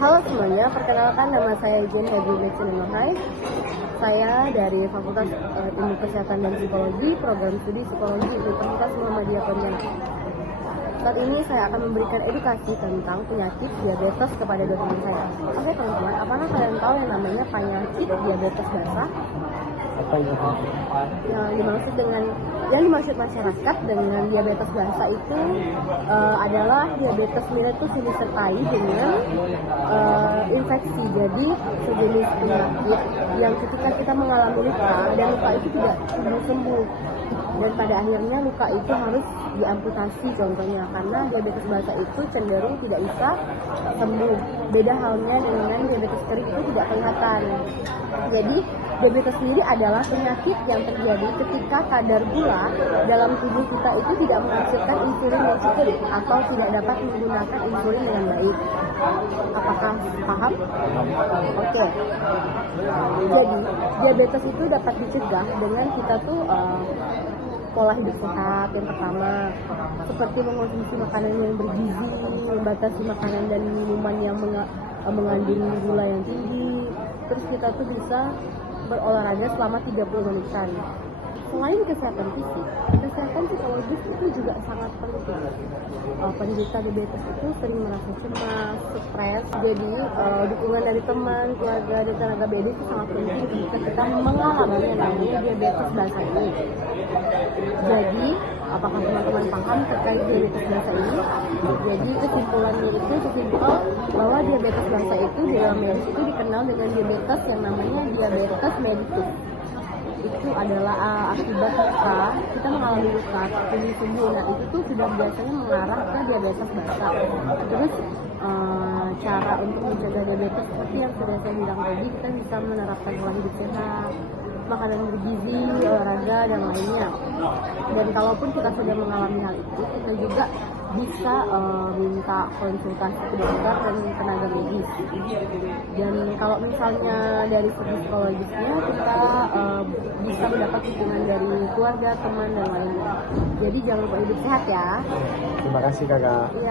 Halo semuanya, perkenalkan nama saya Jen Hedri Betsinenohai. Saya dari Fakultas Ilmu Kesehatan dan Psikologi, Program Studi Psikologi Universitas Muhammadiyah Pontianak. Saat ini saya akan memberikan edukasi tentang penyakit diabetes kepada dosen saya. Oke teman-teman, apakah kalian tahu yang namanya penyakit diabetes basah? Yang dimaksud masyarakat dengan diabetes basah itu adalah diabetes mellitus yang disertai dengan infeksi. Jadi sejenis penyakit yang ketika kita mengalami luka dan luka itu tidak sembuh dan pada akhirnya luka itu harus diamputasi contohnya, karena diabetes basah itu cenderung tidak bisa sembuh. Beda halnya dengan diabetes kering itu tidak kelihatan. Jadi diabetes sendiri adalah penyakit yang terjadi ketika kadar gula dalam tubuh kita itu tidak menghasilkan insulin yang cukup atau tidak dapat menggunakan insulin dengan baik. Apakah paham? Oke. Jadi diabetes itu dapat dicegah dengan kita tuh pola hidup sehat yang pertama, seperti mengonsumsi makanan yang bergizi, membatasi makanan dan minuman yang mengandung gula yang tinggi. Terus kita tuh bisa berolahraga selama 30 menitan. Selain kesehatan fisik, kesehatan psikologis itu juga sangat penting. Penderita diabetes itu sering merasa cemas, stres, jadi dukungan dari teman, keluarga, dan tenaga medis itu sangat penting ketika kita mengalami yang namanya diabetes basah ini. Jadi, apakah teman-teman paham terkait diabetes basah ini? Jadi kesimpulannya itu sesimpel bahwa diabetes basah itu dalam medis itu dikenal dengan diabetes yang namanya diabetes mellitus. Itu adalah akibat luka, kita mengalami luka ini sembuh. Nah itu tuh sudah biasanya mengarah ke diabetes basah. Terus cara untuk mencegah diabetes seperti yang sudah saya bilang tadi, kita bisa menerapkan pola hidup sehat, makanan bergizi, olahraga, dan lainnya. Dan kalaupun kita sudah mengalami hal itu, kita juga bisa minta konsultasi ke dokter dan tenaga medis. Dan kalau misalnya dari segi psikologisnya, kita bisa mendapat dukungan dari keluarga, teman, dan lainnya. Jadi jangan lupa hidup sehat ya. Terima kasih kakak. Ya.